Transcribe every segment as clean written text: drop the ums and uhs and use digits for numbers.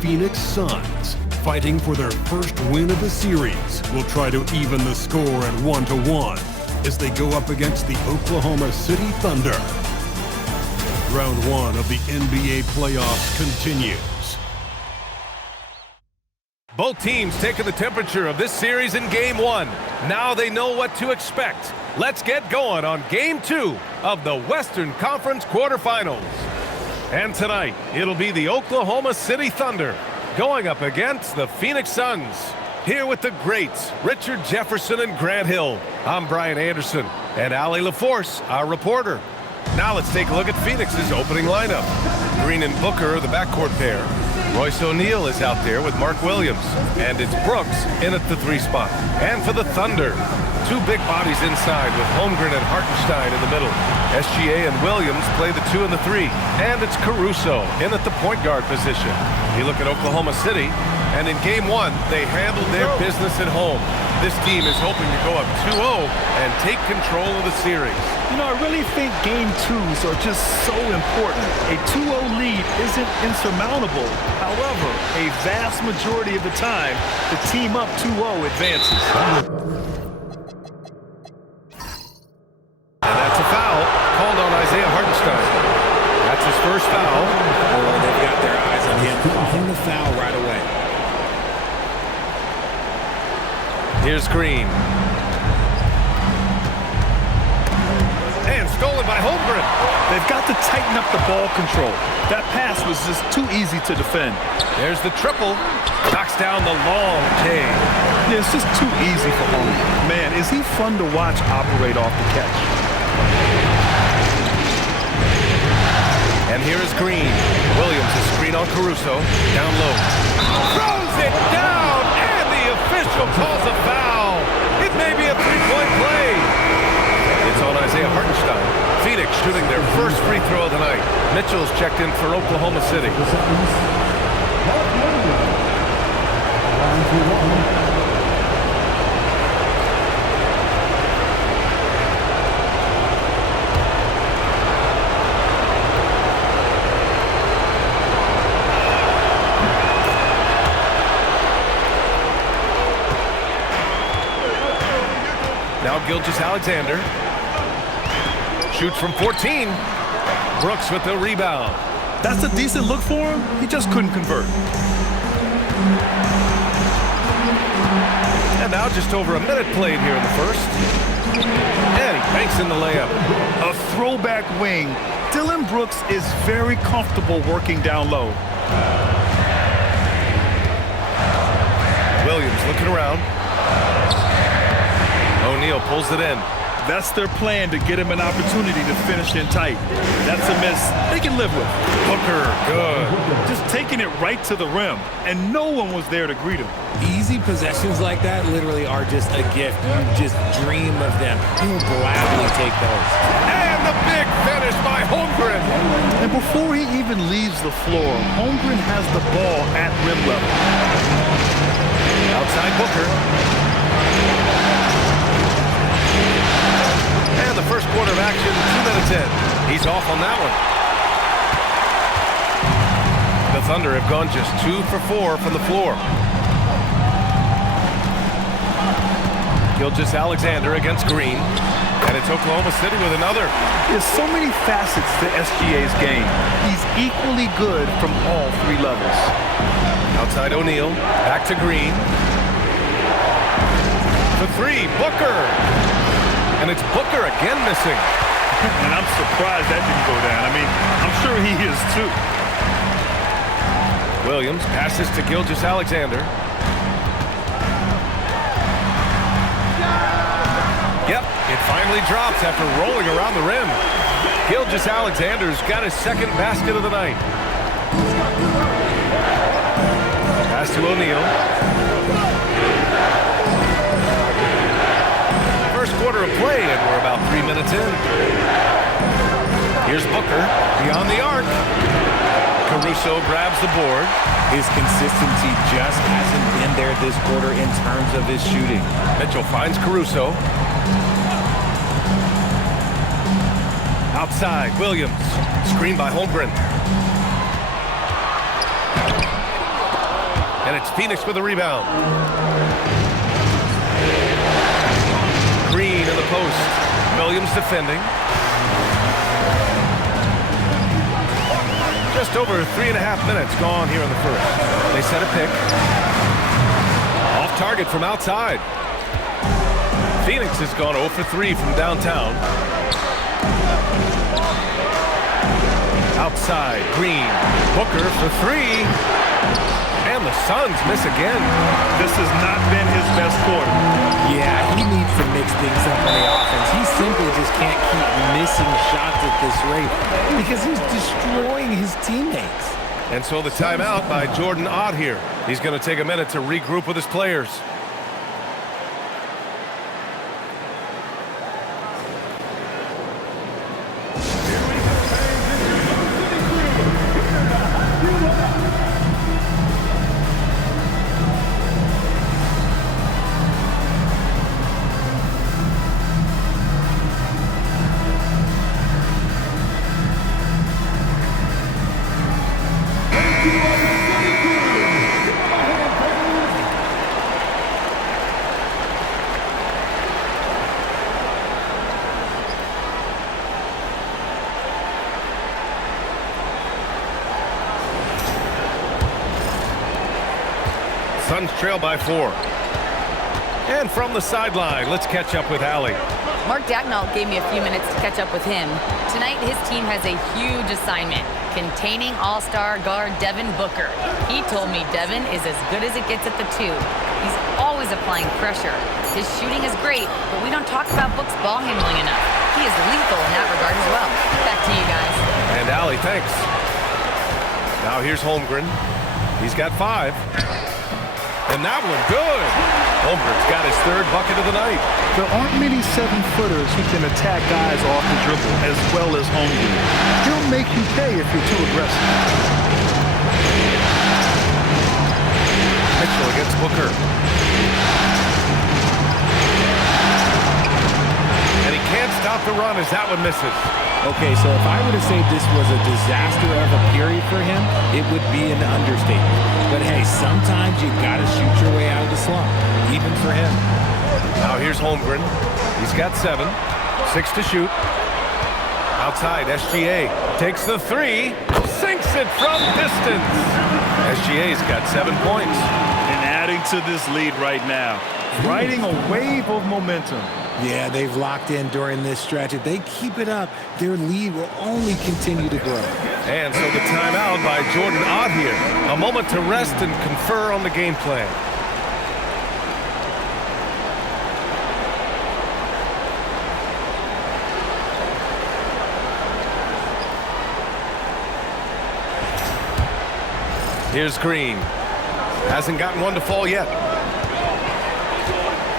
Phoenix Suns, fighting for their first win of the series, will try to even the score at 1-1 as they go up against the Oklahoma City Thunder. Round one of the NBA playoffs continues. Both teams taking the temperature of this series in Game 1. Now they know what to expect. Let's get going on Game 2 of the Western Conference quarterfinals. And tonight, it'll be the Oklahoma City Thunder going up against the Phoenix Suns. Here with the greats, Richard Jefferson and Grant Hill. I'm Brian Anderson, and Allie LaForce, our reporter. Now let's take a look at Phoenix's opening lineup. Green and Booker, the backcourt pair. Royce O'Neal is out there with Mark Williams. And it's Brooks in at the 3 spot. And for the Thunder, 2 big bodies inside with Holmgren and Hartenstein in the middle. SGA and Williams play the 2 and the 3. And it's Caruso in at the point guard position. You look at Oklahoma City, and in Game 1, they handled their business at home. This team is hoping to go up 2-0 and take control of the series. You know, I really think Game 2s are just so important. A 2-0 lead isn't insurmountable. However, a vast majority of the time, the team up 2-0 advances. And that's a foul called on Isaiah Hartenstein. That's his first foul. Oh, they've got their eyes on him. Calling the foul right away. Here's Green. And stolen by Holmgren. They've got to tighten up the ball control. That pass was just too easy to defend. There's the triple. Knocks down the long K. Yeah, it's just too easy for Holmgren. Man, is he fun to watch operate off the catch. And here is Green. Williams is screen on Caruso. Down low. Throws it down, and the official calls a foul. It may be a 3-point play. It's on Isaiah Hartenstein. Phoenix shooting their first free throw of the night. Mitchell's checked in for Oklahoma City. Now Gilgeous-Alexander shoots from 14. Brooks with the rebound. That's a decent look for him. He just couldn't convert. And now just over a minute played here in the first. And he banks in the layup. A throwback wing. Dillon Brooks is very comfortable working down low. Williams looking around. O'Neal pulls it in. That's their plan, to get him an opportunity to finish in tight. That's a miss they can live with. Booker, good. Just taking it right to the rim, and no one was there to greet him. Easy possessions like that literally are just a gift. You just dream of them. He'll gladly take those. And the big finish by Holmgren. And before he even leaves the floor, Holmgren has the ball at rim level. Outside Booker. And the first quarter of action, 2 minutes in. He's off on that one. The Thunder have gone just 2 for 4 from the floor. Gilgeous-Alexander against Green. And it's Oklahoma City with another. There's so many facets to SGA's game. He's equally good from all 3 levels. Outside O'Neal. Back to Green. For 3, Booker. And it's Booker again missing. And I'm surprised that didn't go down. I mean, I'm sure he is too. Williams passes to Gilgeous-Alexander. Yep, it finally drops after rolling around the rim. Gilgeous-Alexander's got his second basket of the night. Pass to O'Neal. First quarter of play, and we're about 3 minutes in. Here's Booker beyond the arc. Caruso grabs the board. His consistency just hasn't been there this quarter in terms of his shooting. Mitchell finds Caruso. Outside, Williams. Screen by Holmgren. And it's Phoenix with the rebound. Green in the post. Williams defending. Just over 3.5 minutes gone here in the first. They set a pick. Off target from outside. Phoenix has gone 0 for 3 from downtown. Outside, Green. Booker for 3. And the Suns miss again. This has not been his best quarter. Yeah, he needs to mix things up on the offense. He simply just can't keep missing shots at this rate because he's destroying his teammates. And so the timeout by Jordan Ott here. He's going to take a minute to regroup with his players. Suns trail by 4. And from the sideline, let's catch up with Allie. Mark Dagnall gave me a few minutes to catch up with him. Tonight, his team has a huge assignment, containing all-star guard Devin Booker. He told me Devin is as good as it gets at the 2. He's always applying pressure. His shooting is great, but we don't talk about Book's ball handling enough. He is lethal in that regard as well. Back to you guys. And Allie, thanks. Now here's Holmgren. He's got 5. And that one, good. Holmgren's got his 3rd bucket of the night. There aren't many 7-footers who can attack guys off the dribble as well as Holmgren. He'll make you pay if you're too aggressive. Mitchell against Booker. And he can't stop the run as that one misses. Okay, so if I were to say this was a disaster of a period for him, it would be an understatement. But hey, sometimes you gotta shoot your way out of the slump, even for him. Now here's Holmgren. He's got 7. 6 to shoot. Outside, SGA takes the 3. Sinks it from distance. SGA's got 7 points. And adding to this lead right now, riding a wave of momentum. Yeah, they've locked in during this stretch. If they keep it up, their lead will only continue to grow. And so the timeout by Jordan Ott here. A moment to rest and confer on the game plan. Here's Green. Hasn't gotten one to fall yet.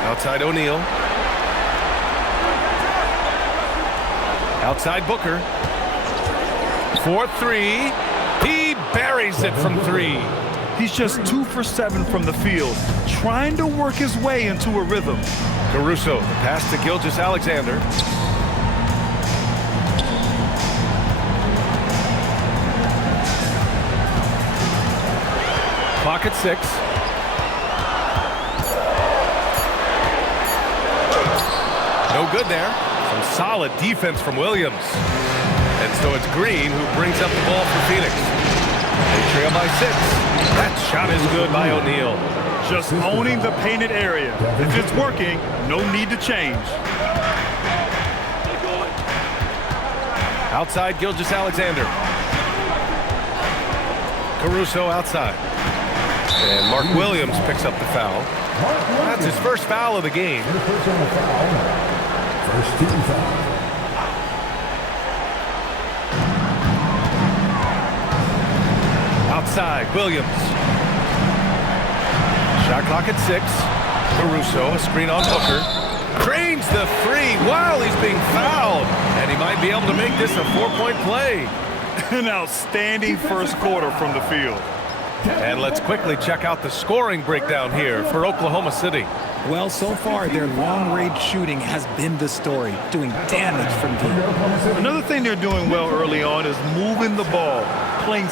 Outside O'Neal. Outside Booker. 4-3. He buries it from 3. He's just 2 for 7 from the field, trying to work his way into a rhythm. Caruso, pass to Gilgeous-Alexander. Clock at 6. No good there. Some solid defense from Williams. And so it's Green who brings up the ball for Phoenix. They trail by 6. That shot is good by O'Neal. Just owning the painted area. If it's working, no need to change. Outside Gilgeous-Alexander. Caruso outside. And Mark Williams picks up the foul. That's his first foul of the game. First team foul. Outside, Williams. Shot clock at 6. Caruso, a screen on Booker. Drains the 3 while he's being fouled. And he might be able to make this a 4-point play. An outstanding first quarter from the field. And let's quickly check out the scoring breakdown here for Oklahoma City. Well, so far, their long-range shooting has been the story, doing damage from deep. Another thing they're doing well early on is moving the ball, playing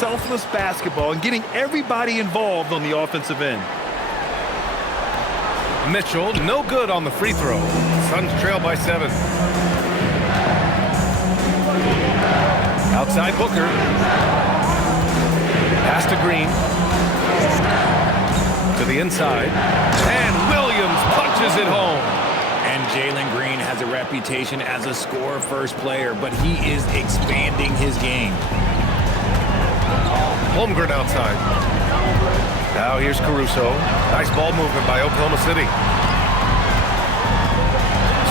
Selfless basketball and getting everybody involved on the offensive end. Mitchell, no good on the free throw. Suns trail by 7. Outside Booker. Pass to Green. To the inside. And Williams punches it home. And Jalen Green has a reputation as a score-first player, but he is expanding his game. Holmgren outside. Now here's Caruso. Nice ball movement by Oklahoma City.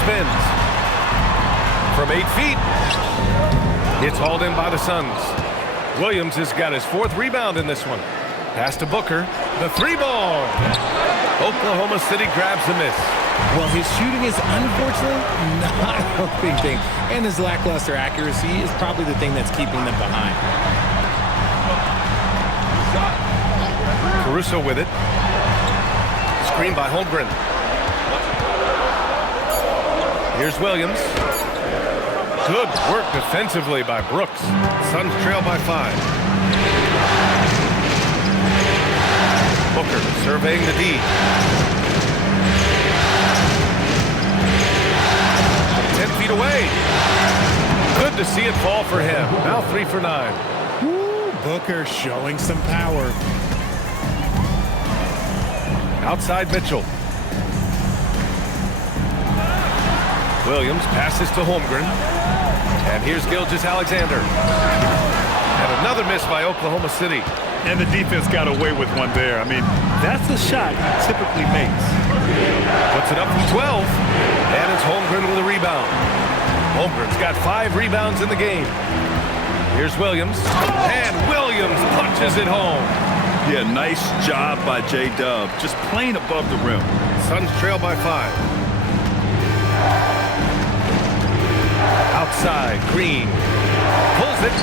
Spins. From 8 feet. It's hauled in by the Suns. Williams has got his 4th rebound in this one. Pass to Booker. The 3-ball. Oklahoma City grabs the miss. Well, his shooting is unfortunately not helping things. And his lackluster accuracy is probably the thing that's keeping them behind. Caruso with it. Screen by Holmgren. Here's Williams. Good work defensively by Brooks. Suns trail by 5. Booker surveying the D. 10 feet away. Good to see it fall for him. Now 3 for 9. Woo, Booker showing some power. Outside Mitchell. Williams passes to Holmgren. And here's Gilgeous-Alexander. And another miss by Oklahoma City. And the defense got away with one there. I mean, that's the shot he typically makes. Puts it up from 12. And it's Holmgren with a rebound. Holmgren's got 5 rebounds in the game. Here's Williams. And Williams punches it home. Yeah, nice job by J-Dub. Just playing above the rim. Suns trail by 5. Outside, Green pulls it,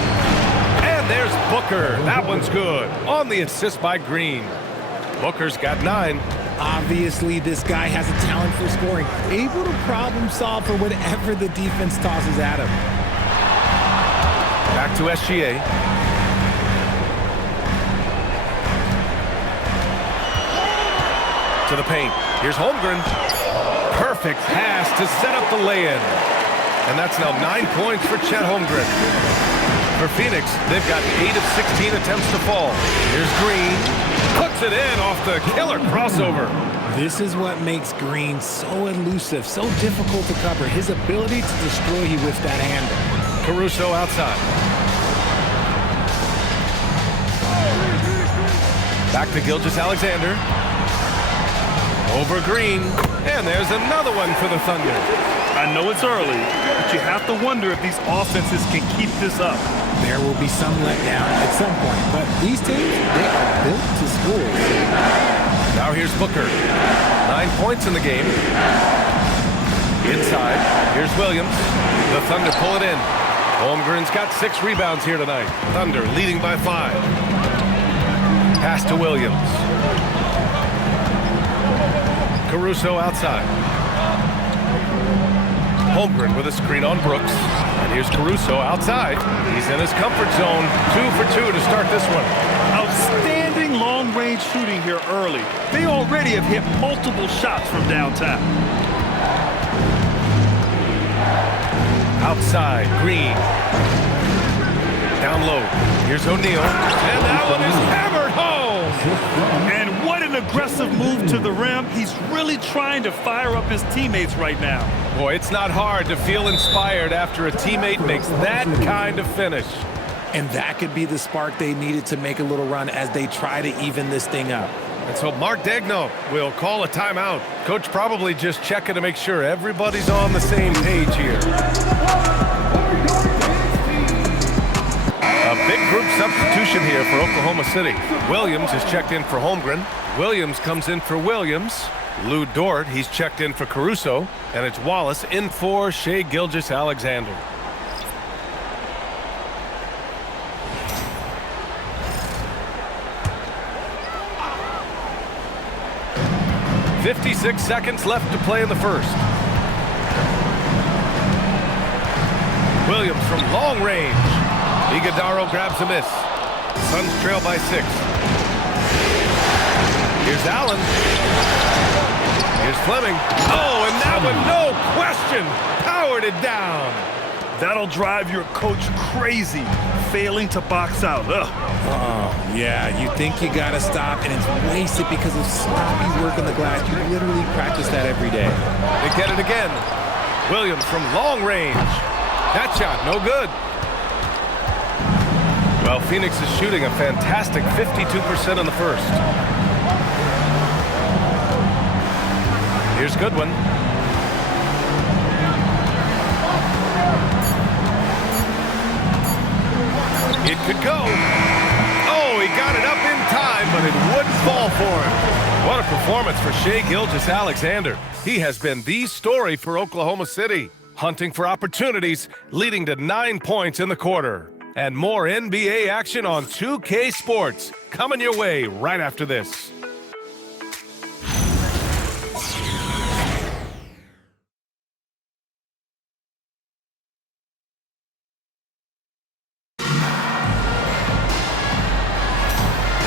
and there's Booker. That one's good. On the assist by Green. Booker's got 9. Obviously, this guy has a talent for scoring, able to problem solve for whatever the defense tosses at him. Back to SGA. To the paint. Here's Holmgren. Perfect pass to set up the lay-in. And that's now 9 points for Chet Holmgren. For Phoenix, they've got 8 of 16 attempts to fall. Here's Green. Puts it in off the killer crossover. This is what makes Green so elusive, so difficult to cover. His ability to destroy you with that handle. Caruso outside. Back to Gilgeous-Alexander. Over Green. And there's another one for the Thunder. I know it's early, but you have to wonder if these offenses can keep this up. There will be some letdown at some point, but these teams, they are built to score. Now here's Booker. 9 points in the game. Inside, here's Williams. The Thunder pull it in. Holmgren's got 6 rebounds here tonight. Thunder leading by 5. Pass to Williams. Caruso outside. Holmgren with a screen on Brooks. And here's Caruso outside. He's in his comfort zone. 2 for 2 to start this one. Outstanding long-range shooting here early. They already have hit multiple shots from downtown. Outside, Green. Down low. Here's O'Neal. And that one is hammered home. And what an aggressive move to the rim. He's really trying to fire up his teammates right now. Boy, it's not hard to feel inspired after a teammate makes that kind of finish. And that could be the spark they needed to make a little run as they try to even this thing up. And so Mark Daigneault will call a timeout. Coach probably just checking to make sure everybody's on the same page here. A big group substitution here for Oklahoma City. Williams is checked in for Holmgren. Williams comes in for Williams. Lou Dort, he's checked in for Caruso. And it's Wallace in for Shai Gilgeous-Alexander. "56 seconds left to play in the first. Williams from long range. Iguodala grabs a miss. Suns trail by 6. Here's Allen. Here's Fleming. Oh, and that one, no question, powered it down. That'll drive your coach crazy, failing to box out. Ugh. Oh, yeah, you think you got to stop, and it's wasted because of sloppy work on the glass. You literally practice that every day. They get it again. Williams from long range. That shot, no good. Well, Phoenix is shooting a fantastic 52% in the first. Here's Goodwin. It could go. Oh, he got it up in time, but it wouldn't fall for him. What a performance for Shai Gilgeous-Alexander. He has been the story for Oklahoma City, hunting for opportunities, leading to 9 points in the quarter. And more NBA action on 2K Sports, coming your way right after this.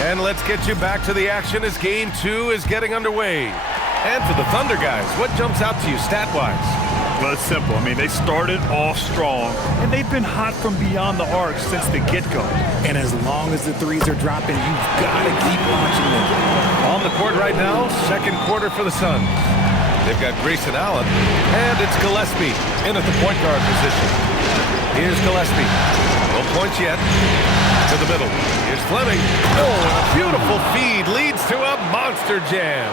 And let's get you back to the action as Game 2 is getting underway. And for the Thunder guys, what jumps out to you stat-wise? Well, it's simple. I mean, they started off strong, and they've been hot from beyond the arc since the get-go. And as long as the threes are dropping, you've got to keep launching them. On the court right now, second quarter for the Suns. They've got Grayson Allen, and it's Gillespie in at the point guard position. Here's Gillespie. No points yet. To the middle. Here's Fleming. Oh, and a beautiful feed leads to a monster jam.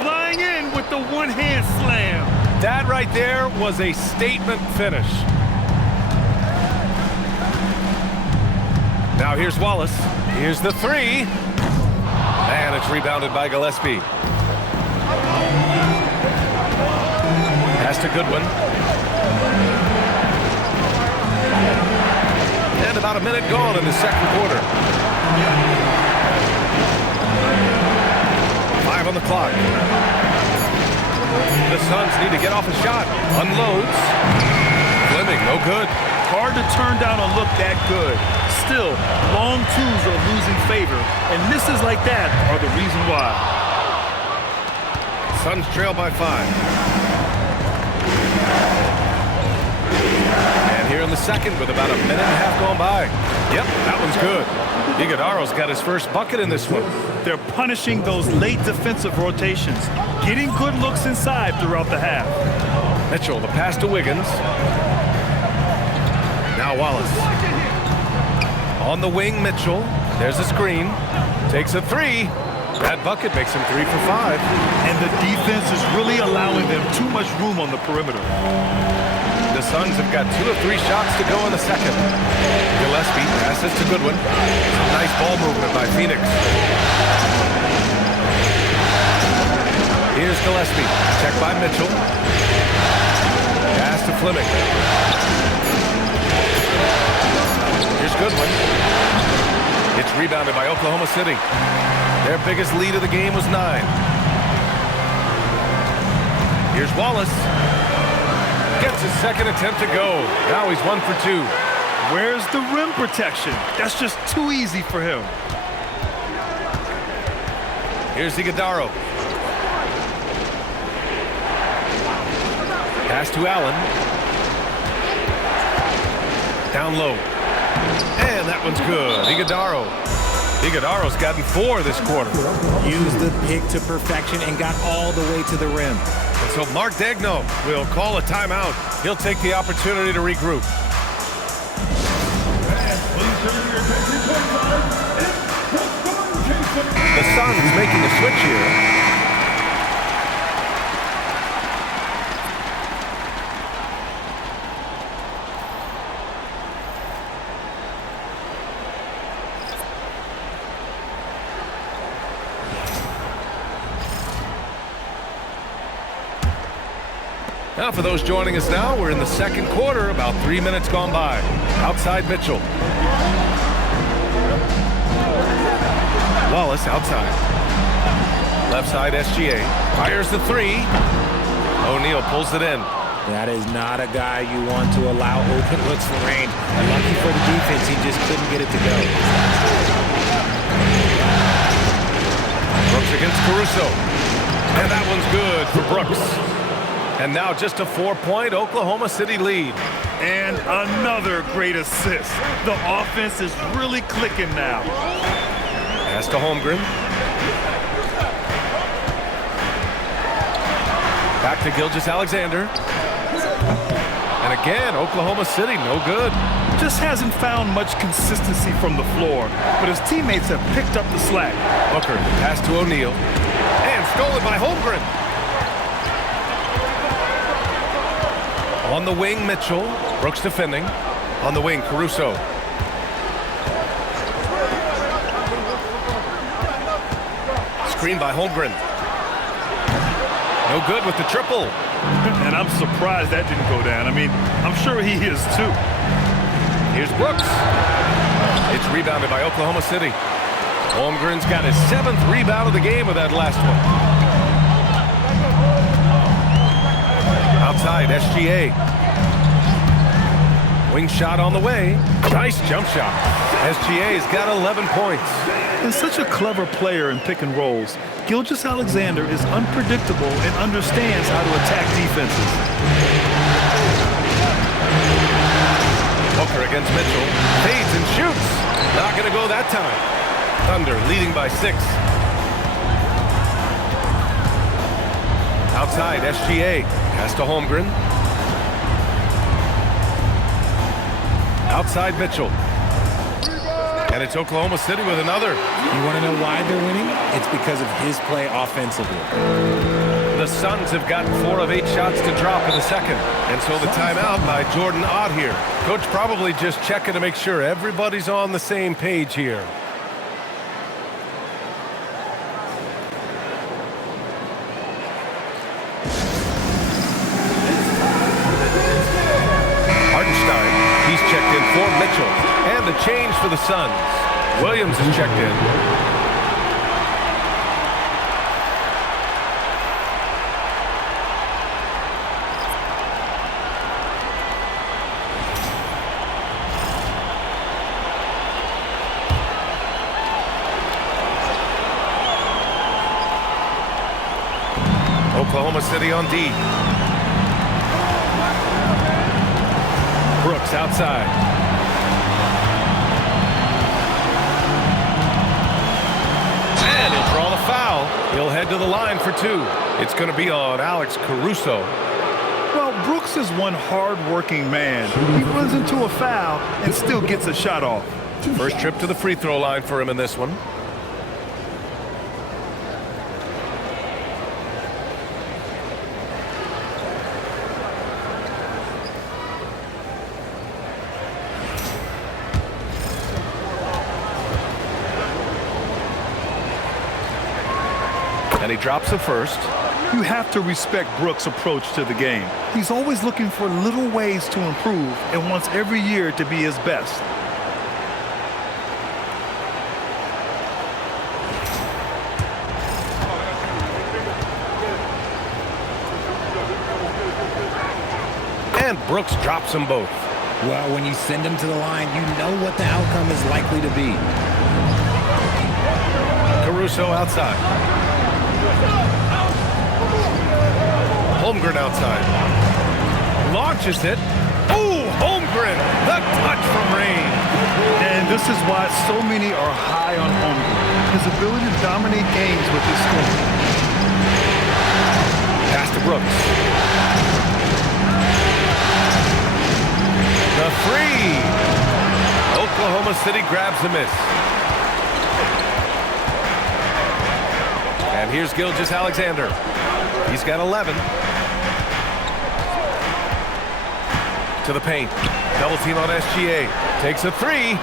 Flying in with the one-hand slam. That right there was a statement finish. Now here's Wallace. Here's the three. And it's rebounded by Gillespie. Pass to Goodwin. And about a minute gone in the second quarter. 5 on the clock. The Suns need to get off a shot. Unloads. Fleming, no good. Hard to turn down a look that good. Still, long twos are losing favor, and misses like that are the reason why. Suns trail by 5. And here in the second with about a minute and a half gone by. Yep, that one's good. Iguodaro's got his first bucket in this one. They're punishing those late defensive rotations, getting good looks inside throughout the half. Mitchell, the pass to Wiggins. Now Wallace. On the wing, Mitchell. There's a screen. Takes a three. That bucket makes him 3 for 5. And the defense is really allowing them too much room on the perimeter. The Suns have got 2 of 3 shots to go in the second. Gillespie passes to Goodwin. Some nice ball movement by Phoenix. Here's Gillespie. Check by Mitchell. Pass to Fleming. Here's Goodwin. It's rebounded by Oklahoma City. Their biggest lead of the game was 9. Here's Wallace. Gets his second attempt to go. Now he's 1 for 2. Where's the rim protection? That's just too easy for him. Here's Iguodaro. Pass to Allen. Down low. And that one's good. Iguodaro's gotten 4 this quarter. Used the pick to perfection and got all the way to the rim. And so Mark Daigneault will call a timeout. He'll take the opportunity to regroup. The Suns making a switch here. Now, for those joining us now, we're in the second quarter, about 3 minutes gone by. Outside Mitchell. Wallace outside. Left side SGA. Fires the three. O'Neal pulls it in. That is not a guy you want to allow open looks for range. Lucky for the defense, he just couldn't get it to go. Brooks against Caruso. And that one's good for Brooks. And now just a 4-point Oklahoma City lead. And another great assist. The offense is really clicking now. Pass to Holmgren. Back to Gilgeous-Alexander. And again, Oklahoma City, no good. Just hasn't found much consistency from the floor, but his teammates have picked up the slack. Booker, pass to O'Neal. And stolen by Holmgren. On the wing, Mitchell. Brooks defending. On the wing, Caruso. Screen by Holmgren. No good with the triple. And I'm surprised that didn't go down. I mean, I'm sure he is too. Here's Brooks. It's rebounded by Oklahoma City. Holmgren's got his 7th rebound of the game with that last one. Outside, SGA. Wing shot on the way. Nice jump shot. SGA's got 11 points. And such a clever player in pick and rolls, Gilgeous-Alexander is unpredictable and understands how to attack defenses. Booker against Mitchell. Fades and shoots. Not going to go that time. Thunder leading by 6. Outside, SGA. Pass to Holmgren. Outside, Mitchell. And it's Oklahoma City with another. You want to know why they're winning? It's because of his play offensively. The Suns have gotten 4 of 8 shots to drop in the second. And so the timeout by Jordan Ott here. Coach probably just checking to make sure everybody's on the same page here. Hartenstein, he's checked in for Mitchell. And the change for the Suns. Williams is checked in. Oklahoma City on D. Brooks outside. And he'll draw the foul. He'll head to the line for 2. It's going to be on Alex Caruso. Well, Brooks is one hard-working man. He runs into a foul and still gets a shot off. First trip to the free throw line for him in this one. And he drops the first. You have to respect Brooks' approach to the game. He's always looking for little ways to improve and wants every year to be his best. And Brooks drops them both. Well, when you send them to the line, you know what the outcome is likely to be. Caruso outside. Holmgren outside. Launches it. Ooh, Holmgren. The touch from range. And this is why so many are high on Holmgren. His ability to dominate games with his scoring. Pass to Brooks. The 3. Oklahoma City grabs the miss. And here's Gilgeous-Alexander. He's got 11. To the paint. Double team on SGA. Takes a 3.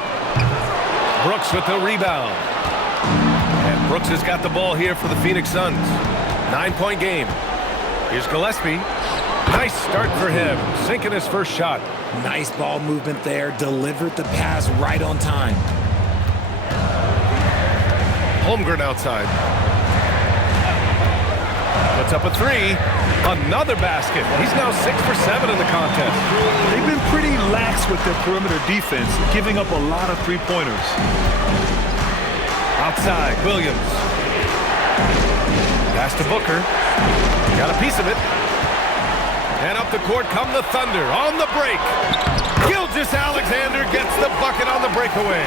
Brooks with the rebound. And Brooks has got the ball here for the Phoenix Suns. 9-point game. Here's Gillespie. Nice start for him. Sinking his first shot. Nice ball movement there. Delivered the pass right on time. Holmgren outside. Puts up a three. Another basket. He's now 6 for 7 in the contest. They've been pretty lax with their perimeter defense, giving up a lot of three-pointers. Outside, Williams. Pass to Booker. Got a piece of it. And up the court come the Thunder on the break. Gilgeous-Alexander gets the bucket on the breakaway.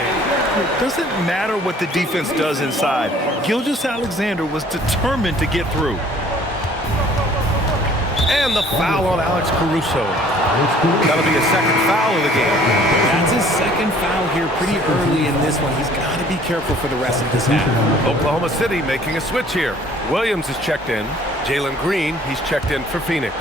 It doesn't matter what the defense does inside. Gilgeous-Alexander was determined to get through. And the foul on Alex Caruso. That'll be a second foul of the game. That's his second foul here pretty early in this one. He's got to be careful for the rest of this half. Oklahoma City making a switch here. Williams is checked in. Jalen Green, he's checked in for Phoenix.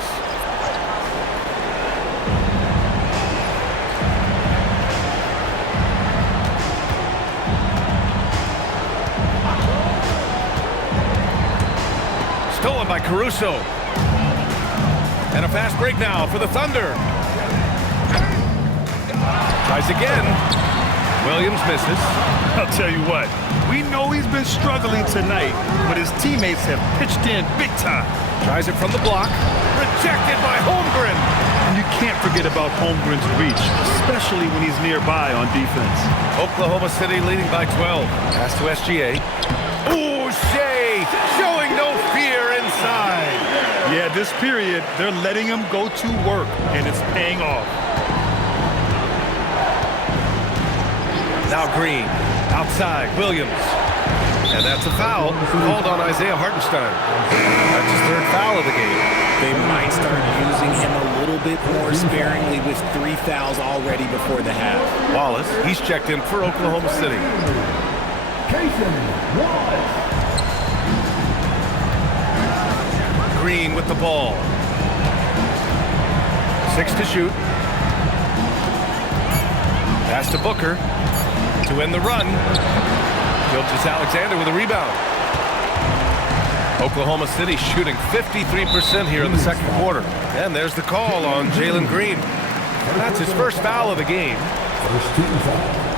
Stolen by Caruso. And a fast break now for the Thunder. Tries again. Williams misses. I'll tell you what, we know he's been struggling tonight, but his teammates have pitched in big time. Tries it from the block. Rejected by Holmgren. And you can't forget about Holmgren's reach, especially when he's nearby on defense. Oklahoma City leading by 12. Pass to SGA. Ooh, Shea showing no fear inside. Yeah, this period, they're letting him go to work, and it's paying off. Now Green, outside, Williams. And that's a foul called on Isaiah Hartenstein. That's his third foul of the game. They might start using him a little bit more sparingly with 3 fouls already before the half. Wallace, he's checked in for Oklahoma City. Green with the ball. 6 to shoot. Pass to Booker to end the run. Gilgeous-Alexander with a rebound. Oklahoma City shooting 53% here in the second quarter. And there's the call on Jalen Green. That's his first foul of the game. First team foul.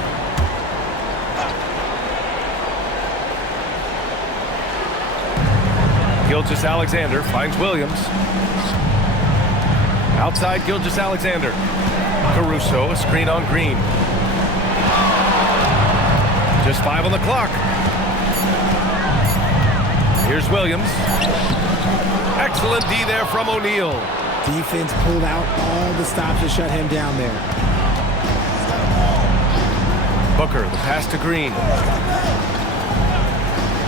Gilgeous-Alexander finds Williams. Outside Gilgeous-Alexander. Caruso, a screen on Green. Just 5 on the clock. Here's Williams. Excellent D there from O'Neal. Defense pulled out all the stops to shut him down there. Booker, the pass to Green.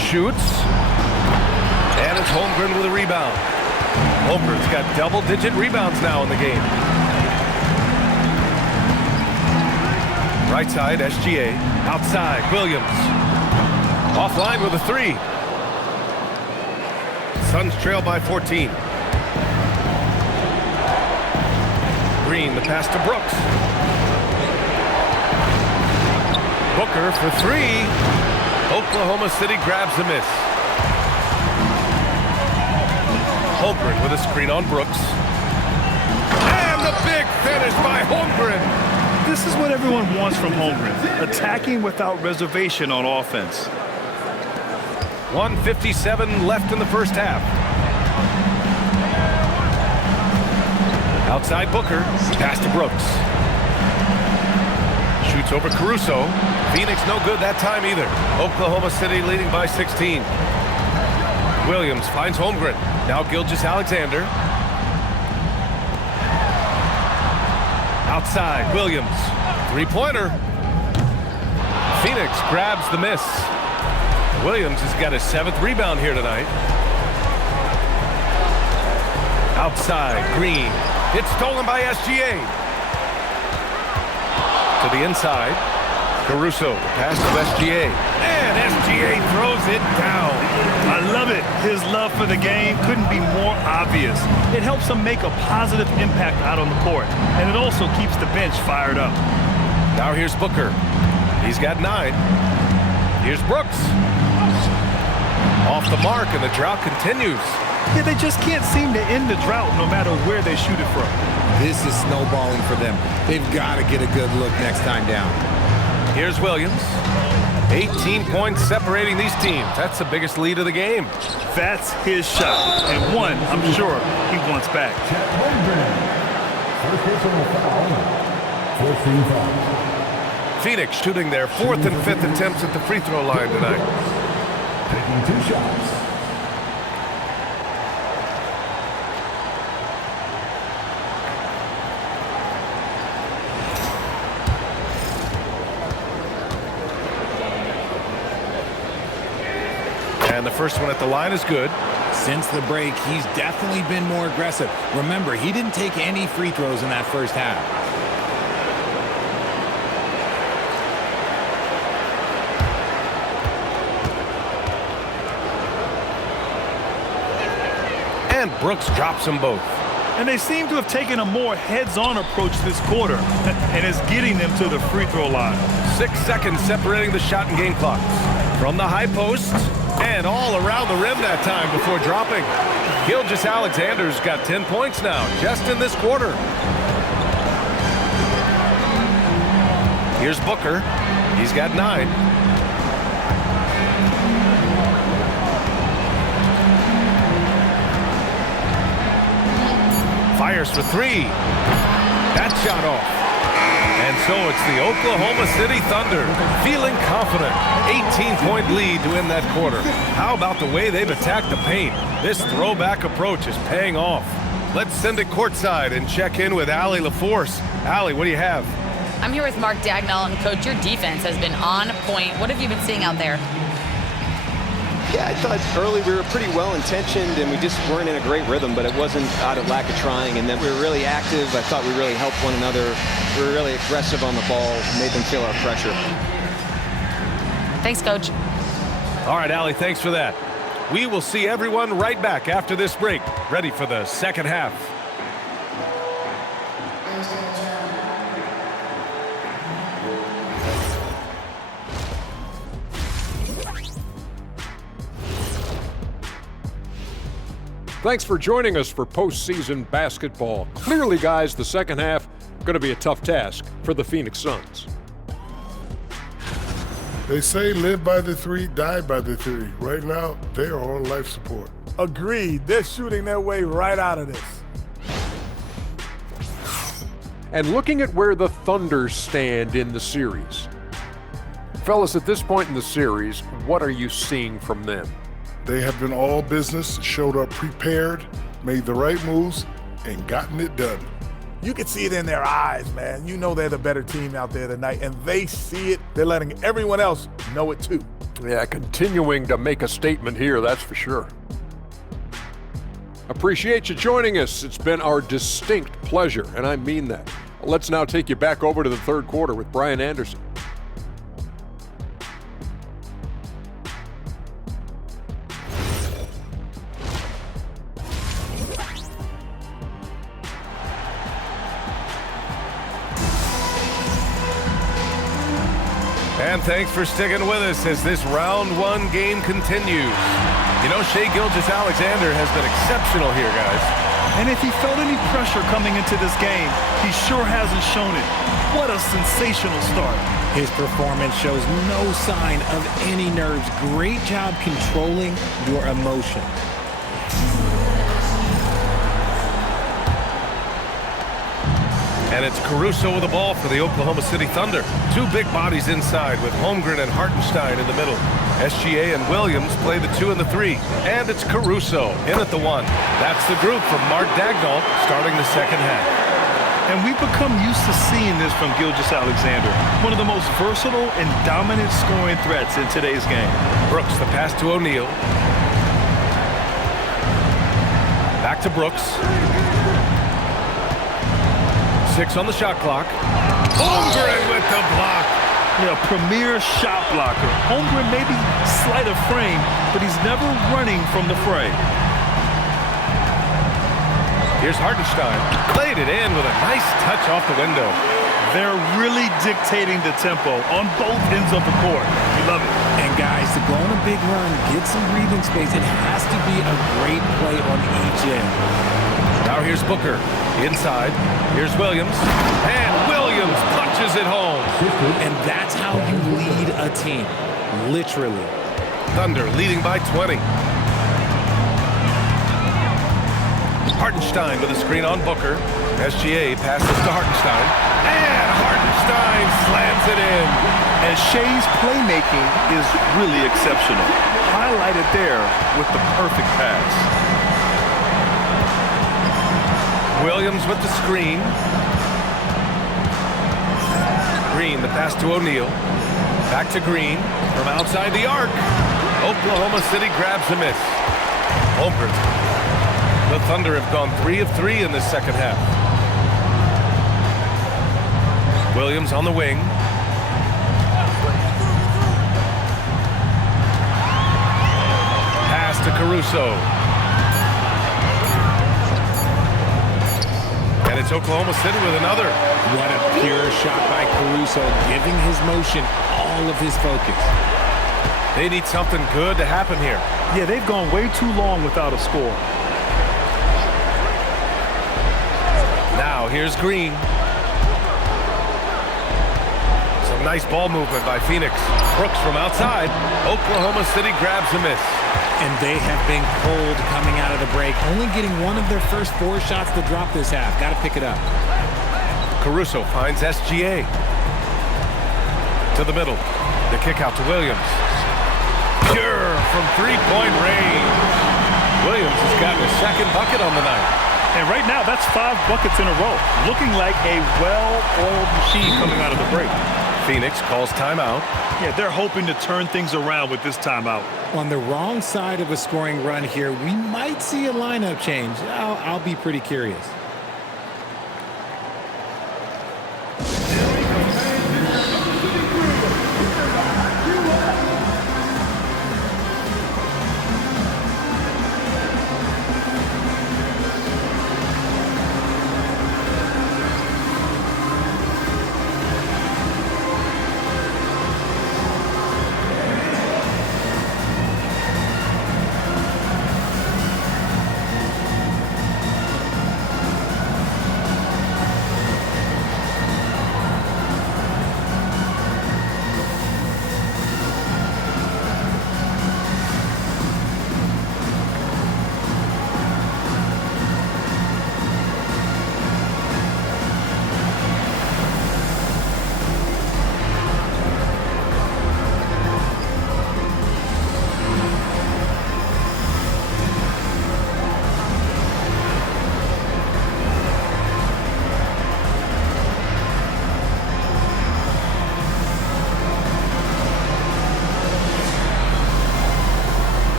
Shoots. And it's Holmgren with a rebound. Holmgren's got double-digit rebounds now in the game. Right side, SGA. Outside, Williams. Offline with a 3. Suns trail by 14. Green, the pass to Brooks. Booker for 3. Oklahoma City grabs the miss. Holmgren with a screen on Brooks. And the big finish by Holmgren. This is what everyone wants from Holmgren, attacking without reservation on offense. 1:57 left in the first half. Outside Booker, pass to Brooks. Shoots over Caruso. Phoenix no good that time either. Oklahoma City leading by 16. Williams finds Holmgren. Now Gilgeous-Alexander. Outside, Williams. 3-pointer. Phoenix grabs the miss. Williams has got his 7th rebound here tonight. Outside, Green. It's stolen by SGA. To the inside. Caruso, pass to SGA. And SGA throws it down. I love it. His love for the game couldn't be more obvious. It helps him make a positive impact out on the court, and it also keeps the bench fired up. Now here's Booker. He's got 9. Here's Brooks. Off the mark, and the drought continues. Yeah, they just can't seem to end the drought no matter where they shoot it from. This is snowballing for them. They've got to get a good look next time down. Here's Williams. 18 points separating these teams. That's the biggest lead of the game. That's his shot, and one I'm sure he wants back. Phoenix shooting their 4th and 5th attempts at the free throw line tonight. Taking 2 shots. And the first one at the line is good. Since the break, he's definitely been more aggressive. Remember, he didn't take any free throws in that first half. And Brooks drops them both. And they seem to have taken a more heads-on approach this quarter, and it's getting them to the free throw line. 6 seconds separating the shot and game clocks. From the high post and all around the rim that time before dropping. Gilgeous-Alexander's got 10 points now, just in this quarter. Here's Booker. He's got 9. Fires for 3. That shot off. And so it's the Oklahoma City Thunder feeling confident. 18-point lead to win that quarter. How about the way they've attacked the paint? This throwback approach is paying off. Let's send it courtside and check in with Allie LaForce. Allie, what do you have? I'm here with Mark Dagnall, and Coach, your defense has been on point. What have you been seeing out there? Yeah, I thought early we were pretty well-intentioned, and we just weren't in a great rhythm, but it wasn't out of lack of trying, and then we were really active. I thought we really helped one another. We were really aggressive on the ball, made them feel our pressure. Thanks, Coach. All right, Allie, thanks for that. We will see everyone right back after this break, ready for the second half. Thanks for joining us for postseason basketball. Clearly, guys, the second half going to be a tough task for the Phoenix Suns. They say live by the 3, die by the 3. Right now, they are on life support. Agreed. They're shooting their way right out of this. And looking at where the Thunder stand in the series. Fellas, at this point in the series, what are you seeing from them? They have been all business, showed up prepared, made the right moves, and gotten it done. You can see it in their eyes, man. You know they're the better team out there tonight, and they see it. They're letting everyone else know it too. Yeah, continuing to make a statement here, that's for sure. Appreciate you joining us. It's been our distinct pleasure, and I mean that. Let's now take you back over to the third quarter with Brian Anderson. And thanks for sticking with us as this round 1 game continues. You know, Shai Gilgeous-Alexander has been exceptional here, guys. And if he felt any pressure coming into this game, he sure hasn't shown it. What a sensational start. His performance shows no sign of any nerves. Great job controlling your emotion. And it's Caruso with the ball for the Oklahoma City Thunder. 2 big bodies inside with Holmgren and Hartenstein in the middle. SGA and Williams play the 2 and the 3. And it's Caruso in at the 1. That's the group from Mark Dagnall starting the second half. And we've become used to seeing this from Gilgeous-Alexander, one of the most versatile and dominant scoring threats in today's game. Brooks, the pass to O'Neal. Back to Brooks. 6 on the shot clock. Holmgren with the block. Yeah, premier shot blocker. Holmgren may be slight of frame, but he's never running from the fray. Here's Hartenstein. Played it in with a nice touch off the window. They're really dictating the tempo on both ends of the court. We love it. And guys, to go on a big run, get some breathing space, it has to be a great play on each end. Now here's Booker. Inside. Here's Williams. And Williams Williams punches it home. And that's how you lead a team, literally. Thunder leading by 20. Hartenstein with a screen on Booker. SGA passes to Hartenstein. And Hartenstein slams it in. And Shea's playmaking is really exceptional. Highlighted there with the perfect pass. Williams with the screen. Green, the pass to O'Neal. Back to Green from outside the arc. Oklahoma City grabs a miss. Holmgren. The Thunder have gone 3 of 3 in this second half. Williams on the wing. Pass to Caruso. And it's Oklahoma City with another. What a pure shot by Caruso, giving his motion all of his focus. They need something good to happen here. Yeah, they've gone way too long without a score. Now here's Green. Some nice ball movement by Phoenix. Brooks from outside. Oklahoma City grabs a miss. And they have been cold coming out of the break, only getting one of their first 4 shots to drop this half. Got to pick it up. Caruso finds SGA. To the middle. The kick out to Williams. Pure from three-point range. Williams has gotten his second bucket on the night. And right now, that's 5 buckets in a row. Looking like a well-oiled machine coming out of the break. Phoenix calls timeout. Yeah, they're hoping to turn things around with this timeout. On the wrong side of a scoring run here, we might see a lineup change. I'll be pretty curious.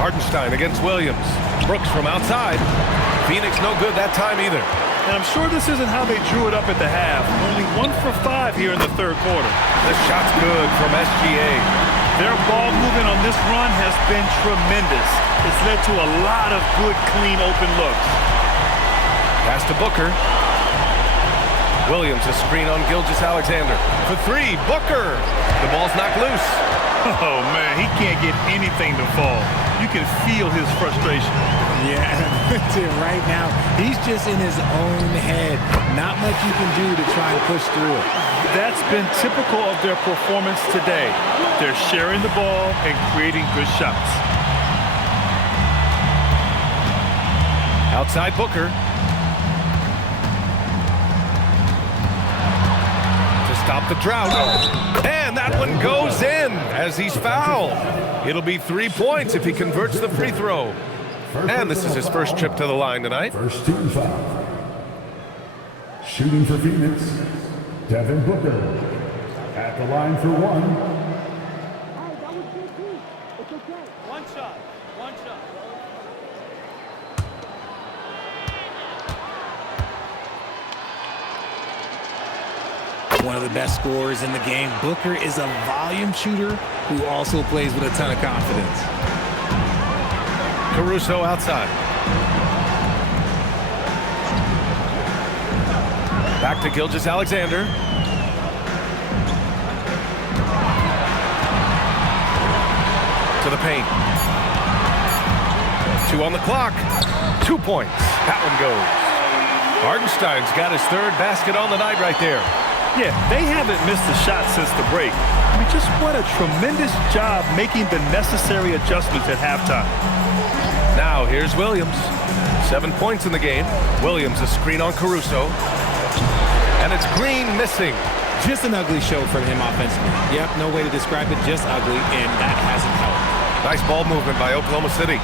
Hartenstein against Williams. Brooks from outside. Phoenix no good that time either. And I'm sure this isn't how they drew it up at the half. Only 1 for 5 here in the third quarter. The shot's good from SGA. Their ball movement on this run has been tremendous. It's led to a lot of good, clean, open looks. Pass to Booker. Williams a screen on Gilgeous-Alexander. For 3, Booker. The ball's knocked loose. Oh, man, he can't get anything to fall. You can feel his frustration. Yeah, right now, he's just in his own head. Not much you can do to try and push through it. That's been typical of their performance today. They're sharing the ball and creating good shots. Outside Booker. To stop the drought. And that one goes in as he's fouled. It'll be 3 points if he converts the free throw. And this is his first trip to the line tonight. First team foul. Shooting for Phoenix, Devin Booker. At the line for 1. One shot. one of the best scorers in the game. Booker is a volume shooter who also plays with a ton of confidence. Caruso outside. Back to Gilgeous-Alexander. To the paint. 2 on the clock. 2 points. That one goes. Hartenstein's got his 3rd basket on the night right there. Yeah, they haven't missed a shot since the break. I mean, just what a tremendous job making the necessary adjustments at halftime. Now here's Williams. 7 points in the game. Williams a screen on Caruso. And it's Green missing. Just an ugly show from him offensively. Yep, no way to describe it, just ugly, and that hasn't helped. Nice ball movement by Oklahoma City.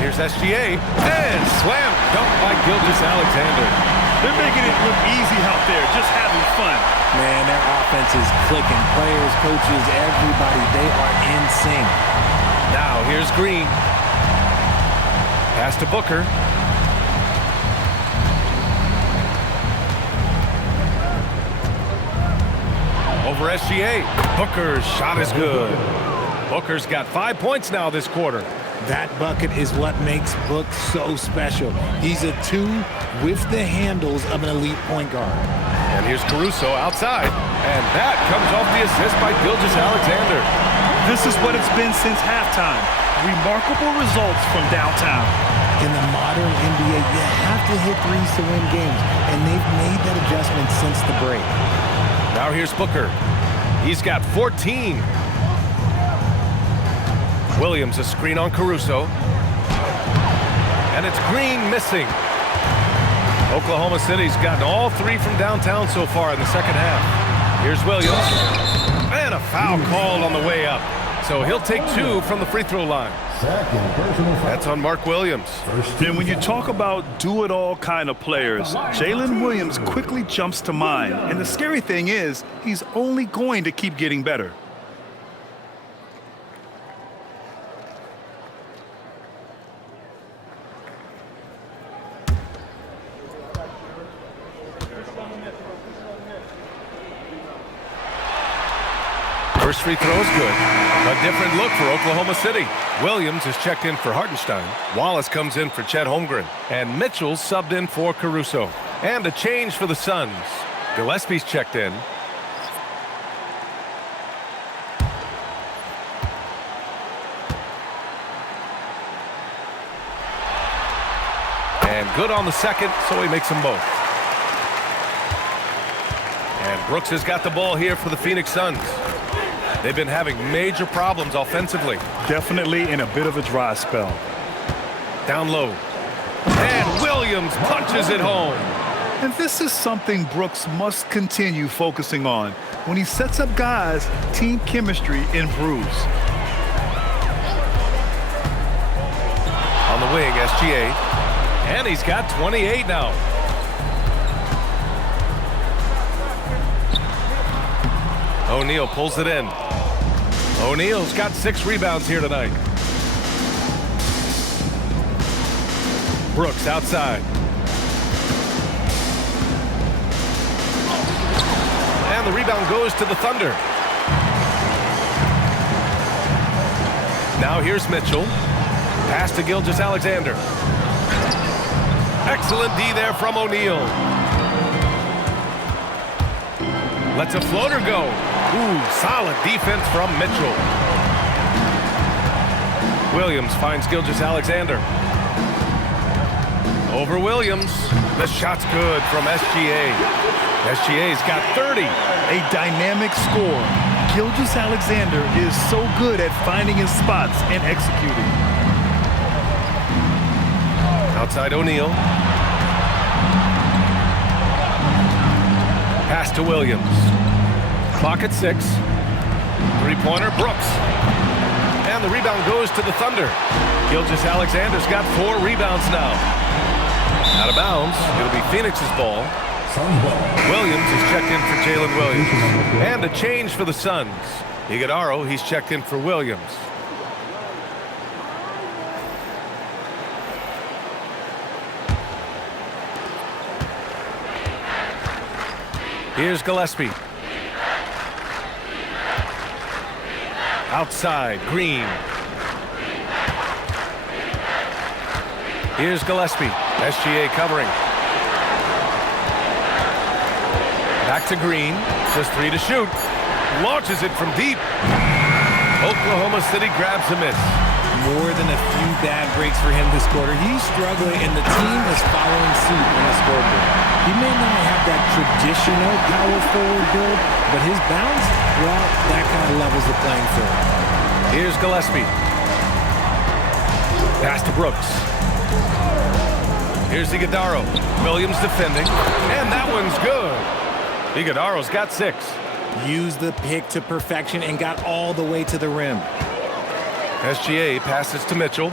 Here's SGA. And slam dunk by Gilgeous-Alexander. They're making it look easy out there, just having fun. Man, their offense is clicking. Players, coaches, everybody, they are in sync. Now here's Green. Pass to Booker. Over SGA. Booker's shot is good. Booker's got 5 points now this quarter. That bucket is what makes Book so special. He's a 2 with the handles of an elite point guard. And here's Caruso outside. And that comes off the assist by Gilgeous-Alexander. This is what it's been since halftime. Remarkable results from downtown. In the modern NBA, you have to hit threes to win games, and they've made that adjustment since the break. Now here's Booker. He's got 14. Williams a screen on Caruso. And it's Green missing. Oklahoma City's gotten all 3 from downtown so far in the second half. Here's Williams. And a foul called on the way up. So he'll take 2 from the free throw line. That's on Mark Williams. And when you talk about do-it-all kind of players, Jalen Williams quickly jumps to mind. And the scary thing is, he's only going to keep getting better. First free throw is good. A different look for Oklahoma City. Williams is checked in for Hartenstein. Wallace comes in for Chet Holmgren. And Mitchell subbed in for Caruso. And a change for the Suns. Gillespie's checked in. And good on the second, so he makes them both. And Brooks has got the ball here for the Phoenix Suns. They've been having major problems offensively. Definitely in a bit of a dry spell. Down low. And Williams punches it home. And this is something Brooks must continue focusing on. When he sets up guys, team chemistry improves. On the wing, SGA. And he's got 28 now. O'Neal pulls it in. O'Neal's got 6 rebounds here tonight. Brooks outside. And the rebound goes to the Thunder. Now here's Mitchell. Pass to Gilgeous-Alexander. Excellent D there from O'Neal. Lets a floater go. Ooh, solid defense from Mitchell. Williams finds Gilgeous-Alexander. Over Williams. The shot's good from SGA. SGA's got 30. A dynamic score. Gilgeous-Alexander is so good at finding his spots and executing. Outside O'Neal. Pass to Williams. Clock at 6. Three-pointer, Brooks. And the rebound goes to the Thunder. Gilgeous-Alexander's got 4 rebounds now. Out of bounds. It'll be Phoenix's ball. Williams is checked in for Jalen Williams. And a change for the Suns. Iguodaro, he's checked in for Williams. Here's Gillespie. Outside, Green. Here's Gillespie. SGA covering. Back to Green. Just 3 to shoot. Launches it from deep. Oklahoma City grabs a miss. More than a few bad breaks for him this quarter. He's struggling, and the team is following suit on the scoreboard. He may not have that traditional power forward build, but his bounce, well, that kind of levels the playing field. Here's Gillespie. Pass to Brooks. Here's Iguodala. Williams defending, and that one's good. Iguodala's got 6. Used the pick to perfection and got all the way to the rim. SGA passes to Mitchell.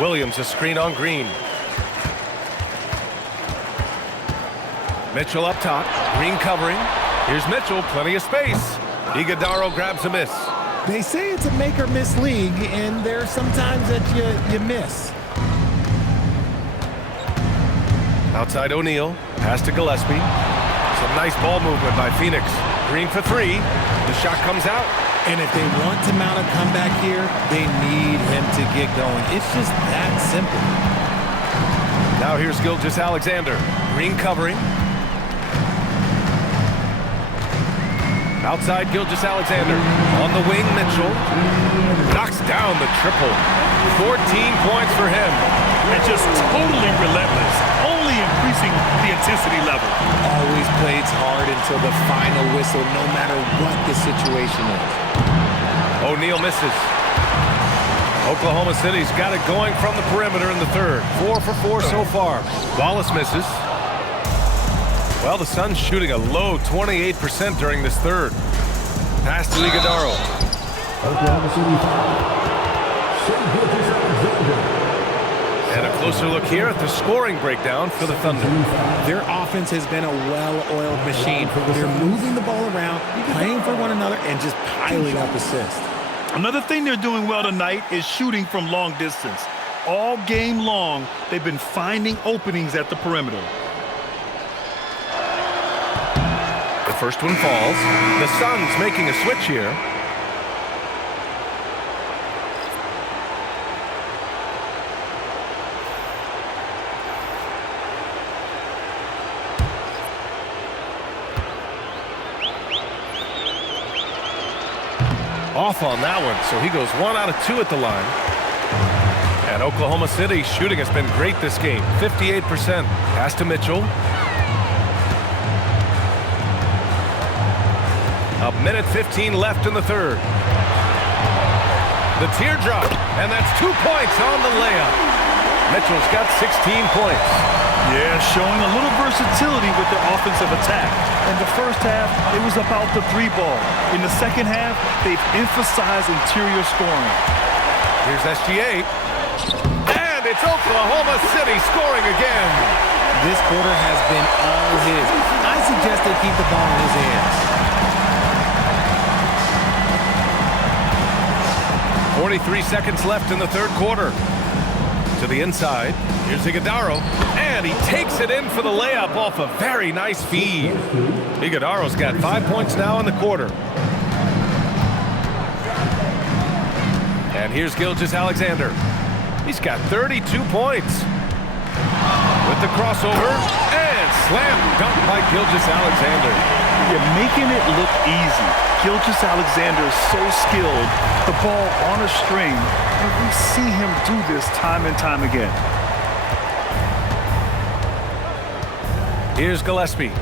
Williams a screen on Green. Mitchell up top. Green covering. Here's Mitchell. Plenty of space. Iguodala grabs a miss. They say it's a make-or-miss league, and there are some times that you miss. Outside O'Neal. Pass to Gillespie. Some nice ball movement by Phoenix. Green for 3. The shot comes out. And if they want to mount a comeback here, they need him to get going. It's just that simple. Now here's Gilgeous-Alexander. Green covering. Outside Gilgeous-Alexander. On the wing, Mitchell. Knocks down the triple. 14 points for him. And just totally relentless. Only increasing the intensity level. Always plays hard until the final whistle, no matter what the situation is. O'Neal misses. Oklahoma City's got it going from the perimeter in the third. 4 for 4 so far. Wallace misses. Well, the Suns shooting a low 28% during this third. Pass to Iguodala. Oklahoma City. And a closer look here at the scoring breakdown for the Thunder. Their offense has been a well-oiled machine. They're moving the ball around, playing for one another, and just piling up assists. Another thing they're doing well tonight is shooting from long distance. All game long, they've been finding openings at the perimeter. The first one falls. The Suns making a switch here. Off on that one, so he goes 1 out of 2 at the line. And Oklahoma City shooting has been great this game, 58%. Pass to Mitchell. A minute 15 left in the third. The teardrop, and that's 2 points on the layup. Mitchell's got 16 points. Yeah, showing a little versatility with their offensive attack. In the first half, it was about the 3-ball. In the second half, they've emphasized interior scoring. Here's SGA. And it's Oklahoma City scoring again. This quarter has been all his. I suggest they keep the ball in his hands. 43 seconds left in the third quarter. To the inside. Here's Iguodala. And he takes it in for the layup off a very nice feed. Iguodala's got 5 points now in the quarter. And here's Gilgeous-Alexander. He's got 32 points. With the crossover and slam dunk by Gilgeous-Alexander. You're making it look easy. Gilgeous-Alexander is so skilled. The ball on a string. And we see him do this time and time again. Here's Gillespie.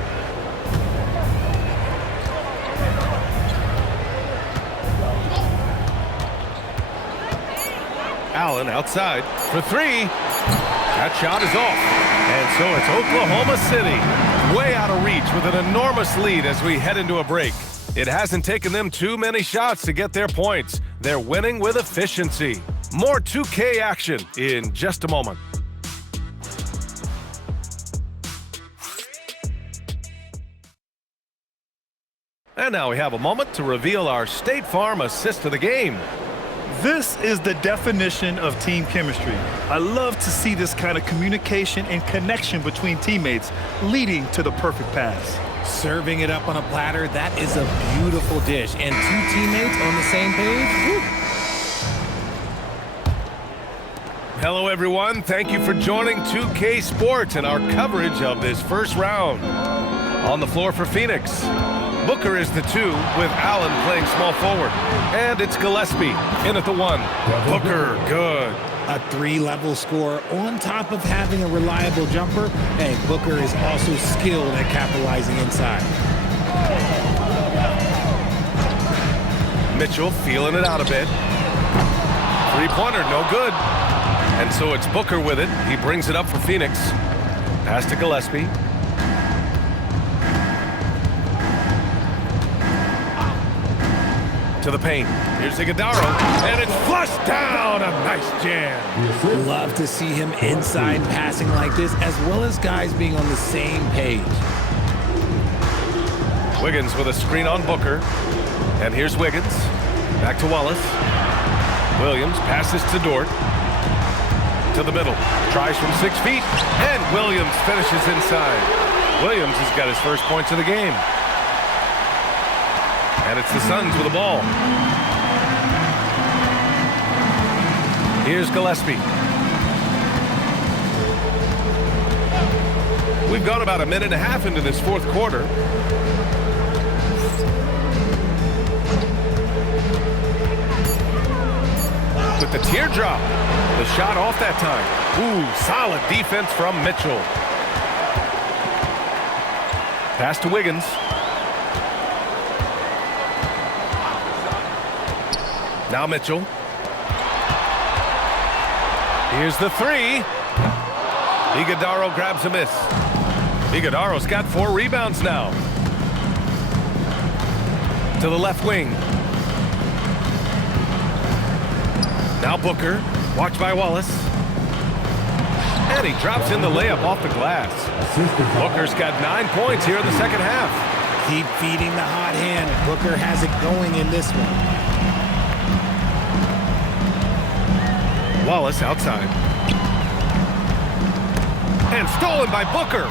Allen outside for 3. That shot is off. And so it's Oklahoma City way out of reach with an enormous lead as we head into a break. It hasn't taken them too many shots to get their points. They're winning with efficiency. More 2K action in just a moment. And now we have a moment to reveal our State Farm assist of the game. This is the definition of team chemistry. I love to see this kind of communication and connection between teammates leading to the perfect pass. Serving it up on a platter, that is a beautiful dish. And two teammates on the same page. Woo. Hello, everyone. Thank you for joining 2K Sports and our coverage of this first round. On the floor for Phoenix, Booker is the 2 with Allen playing small forward. And it's Gillespie in at the 1. Booker, good. A 3-level score on top of having a reliable jumper. Hey, Booker is also skilled at capitalizing inside. Mitchell feeling it out a bit. Three-pointer, no good. And so it's Booker with it. He brings it up for Phoenix. Pass to Gillespie. To the paint. Here's Iguodaro, and it's flushed down. A nice jam. Love to see him inside passing like this, as well as guys being on the same page. Wiggins with a screen on Booker. And here's Wiggins. Back to Wallace. Williams passes to Dort. To the middle. Tries from 6 feet. And Williams finishes inside. Williams has got his first points of the game. And it's the Suns with the ball. Here's Gillespie. We've gone about a minute and a half into this fourth quarter. With the teardrop. The shot off that time. Ooh, solid defense from Mitchell. Pass to Wiggins. Now Mitchell. Here's the 3. Iguodaro grabs a miss. Iguodaro's got 4 rebounds now. To the left wing. Now Booker. Watched by Wallace. And he drops in the layup off the glass. Booker's got 9 points here in the second half. Keep feeding the hot hand. Booker has it going in this one. Wallace outside. And stolen by Booker.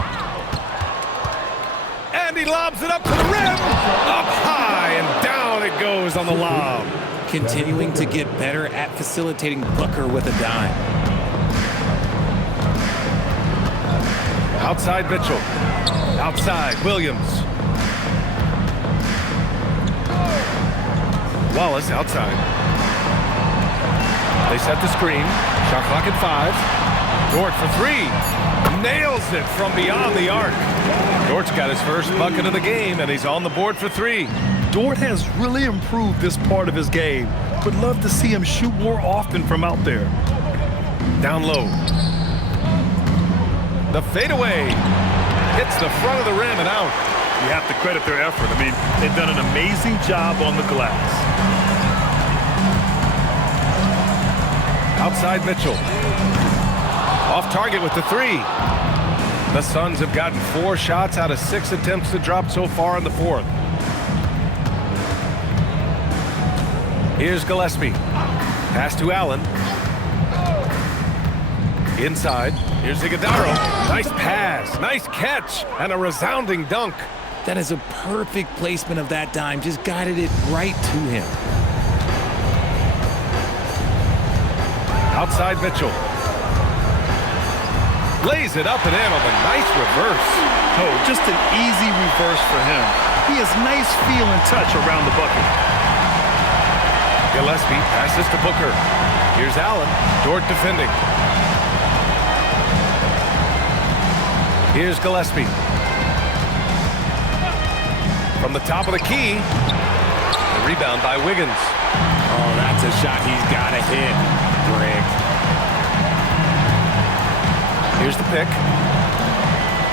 And he lobs it up to the rim. Up high and down it goes on the lob. Continuing to get better at facilitating Booker with a dime. Outside Mitchell. Outside Williams. Wallace outside. They set the screen. Shot clock at 5. Dort for 3. Nails it from beyond the arc. Dort's got his first bucket of the game, and he's on the board for 3. Dort has really improved this part of his game. Would love to see him shoot more often from out there. Down low. The fadeaway. Hits the front of the rim and out. You have to credit their effort. I mean, they've done an amazing job on the glass. Outside Mitchell. Off target with the 3. The Suns have gotten 4 shots out of 6 attempts to drop so far in the fourth. Here's Gillespie. Pass to Allen. Inside. Here's Iguodaro. Nice pass. Nice catch. And a resounding dunk. That is a perfect placement of that dime. Just guided it right to him. Outside Mitchell. Lays it up and in on the nice reverse. Oh, just an easy reverse for him. He has nice feel and touch around the bucket. Gillespie passes to Booker. Here's Allen. Dort defending. Here's Gillespie. From the top of the key. The rebound by Wiggins. Oh, that's a shot he's got to hit. Brick. Here's the pick.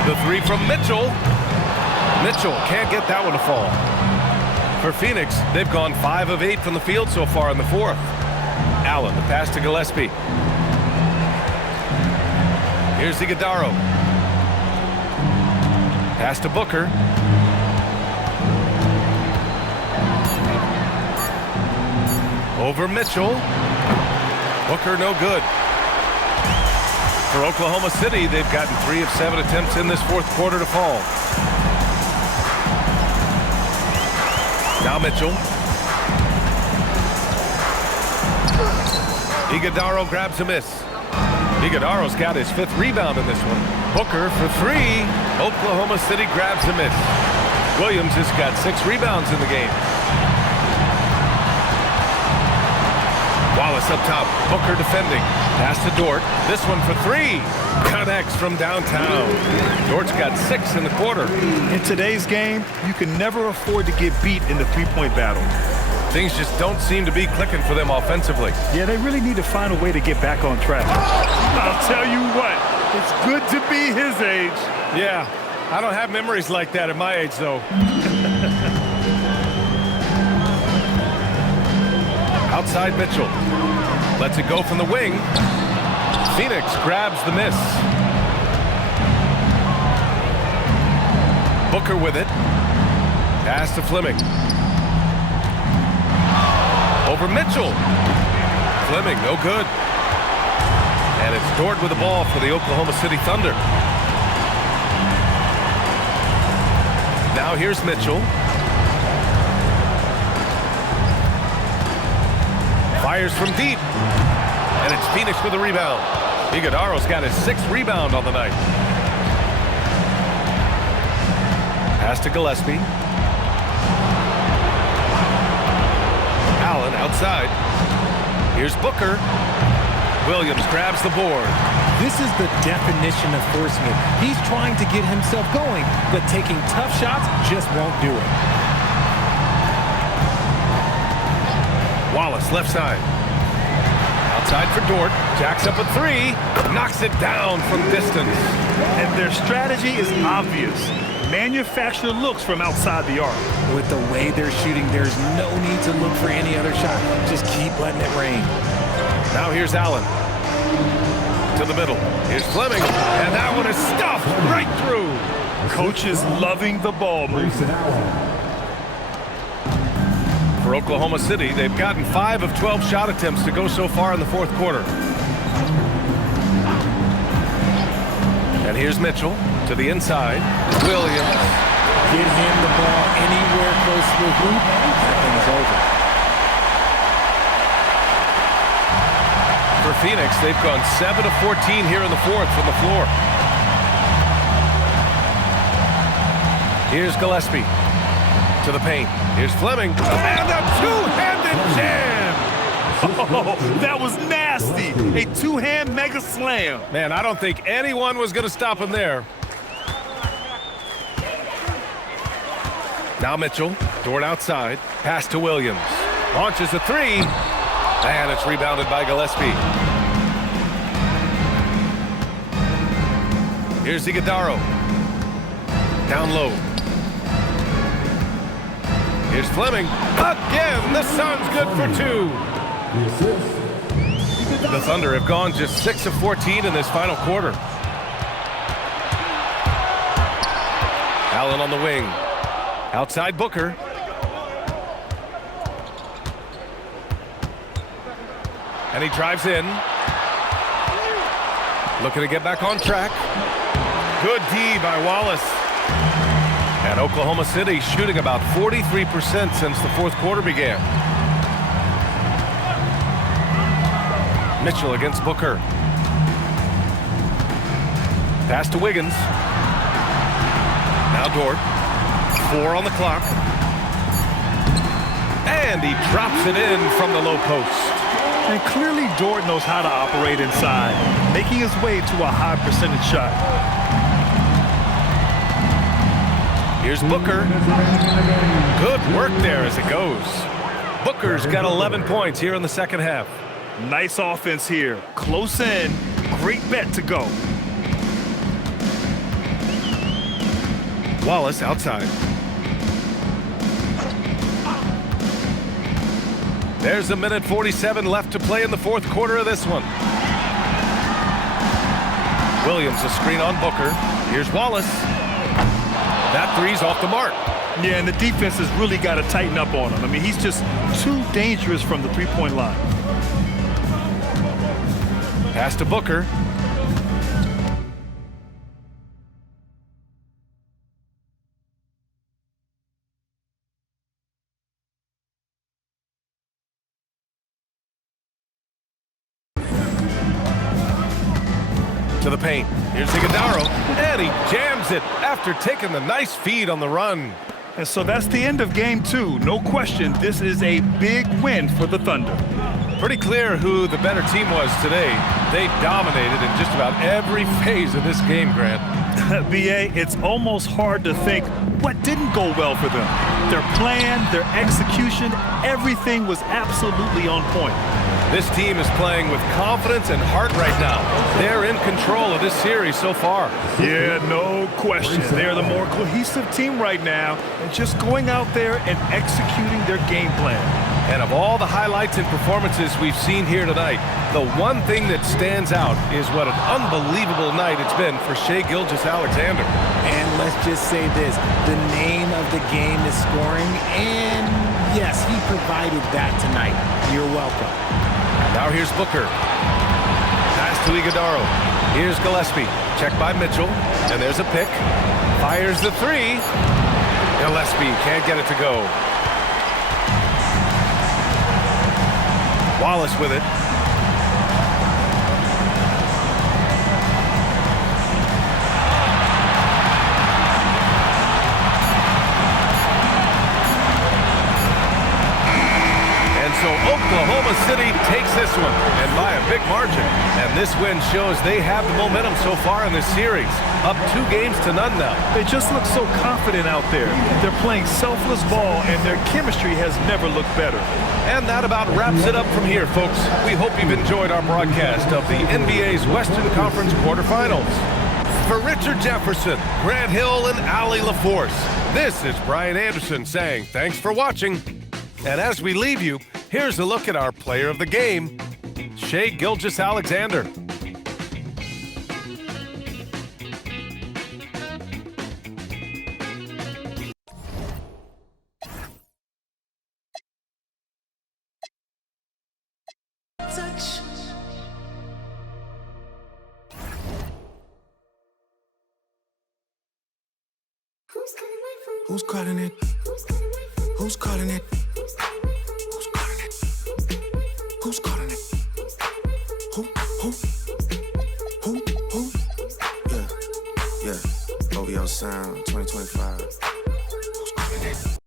The 3 from Mitchell. Mitchell can't get that one to fall. For Phoenix, they've gone 5 of 8 from the field so far in the fourth. Allen, the pass to Gillespie. Here's Iguodaro. Pass to Booker. Over Mitchell. Booker, no good. For Oklahoma City, they've gotten 3 of 7 attempts in this fourth quarter to fall. Now Mitchell. Iguodaro grabs a miss. Iguodaro's got his 5th rebound in this one. Booker for 3. Oklahoma City grabs a miss. Williams has got 6 rebounds in the game. Wallace up top. Booker defending. Pass to Dort. This one for 3. Connects from downtown. Dort's got 6 in the quarter. In today's game, you can never afford to get beat in the three-point battle. Things just don't seem to be clicking for them offensively. Yeah, they really need to find a way to get back on track. I'll tell you what, it's good to be his age. Yeah, I don't have memories like that at my age, though. Outside Mitchell. Lets it go from the wing. Phoenix grabs the miss. Booker with it. Pass to Fleming. Over Mitchell. Fleming, no good. And it's Dort with the ball for the Oklahoma City Thunder. Now here's Mitchell. Fires from deep. And it's Phoenix with a rebound. Iguodaro's got his 6th rebound on the night. Pass to Gillespie. Allen outside. Here's Booker. Williams grabs the board. This is the definition of forcing it. He's trying to get himself going, but taking tough shots just won't do it. Wallace left side. Outside for Dort. Jacks up a 3. Knocks it down from distance. And their strategy is obvious. Manufacture looks from outside the arc. With the way they're shooting, there's no need to look for any other shot. Just keep letting it rain. Now here's Allen. To the middle. Here's Fleming. And that one is stuffed right through. Coach is loving the ball movement. For Oklahoma City, they've gotten 5 of 12 shot attempts to go so far in the fourth quarter. And here's Mitchell to the inside. Williams. Get him the ball anywhere close to the hoop. That thing is over. For Phoenix, they've gone 7 of 14 here in the fourth from the floor. Here's Gillespie to the paint. Here's Fleming. And a two-handed jam. Oh, that was nasty. A two-hand mega slam. Man, I don't think anyone was going to stop him there. Now Mitchell. Dort outside. Pass to Williams. Launches a 3. And it's rebounded by Gillespie. Here's Iguodaro. Down low. Here's Fleming. Again, the Suns good for 2. The Thunder have gone just 6 of 14 in this final quarter. Allen on the wing. Outside Booker. And he drives in. Looking to get back on track. Good D by Wallace. And Oklahoma City shooting about 43% since the fourth quarter began. Mitchell against Booker. Pass to Wiggins. Now Dort. 4 on the clock. And he drops it in from the low post. And clearly Dort knows how to operate inside, making his way to a high percentage shot. Here's Booker. Good work there as it goes. Booker's got 11 points here in the second half. Nice offense here. Close in. Great bet to go. Wallace outside. There's a minute 47 left to play in the fourth quarter of this one. Williams a screen on Booker. Here's Wallace. That 3's off the mark. Yeah, and the defense has really got to tighten up on him. I mean, he's just too dangerous from the three-point line. Pass to Booker. To the paint. Here's Iguodala, and he jams it after taking the nice feed on the run. And so that's the end of game 2. No question, this is a big win for the Thunder. Pretty clear who the better team was today. They dominated in just about every phase of this game, Grant. B.A., it's almost hard to think what didn't go well for them. Their plan, their execution, everything was absolutely on point. This team is playing with confidence and heart right now. They're in control of this series so far. Yeah, no question. They're the more cohesive team right now and just going out there and executing their game plan. And of all the highlights and performances we've seen here tonight, the one thing that stands out is what an unbelievable night it's been for Shai Gilgeous-Alexander. And let's just say this, the name of the game is scoring, and yes, he provided that tonight. You're welcome. Now here's Booker. Pass to Iguodala. Here's Gillespie. Checked by Mitchell. And there's a pick. Fires the three. Gillespie can't get it to go. Wallace with it. So Oklahoma City takes this one, and by a big margin. And this win shows they have the momentum so far in this series. Up 2 games to none now. They just look so confident out there. They're playing selfless ball, and their chemistry has never looked better. And that about wraps it up from here, folks. We hope you've enjoyed our broadcast of the NBA's Western Conference quarterfinals. For Richard Jefferson, Grant Hill, and Allie LaForce, this is Brian Anderson saying thanks for watching. And as we leave you, here's a look at our player of the game, Shai Gilgeous-Alexander. Touch. Who's calling it? Who's calling it? Who's calling it? Who's calling it? Who? Who? Yeah. OVO Sound 2025. Who's calling it?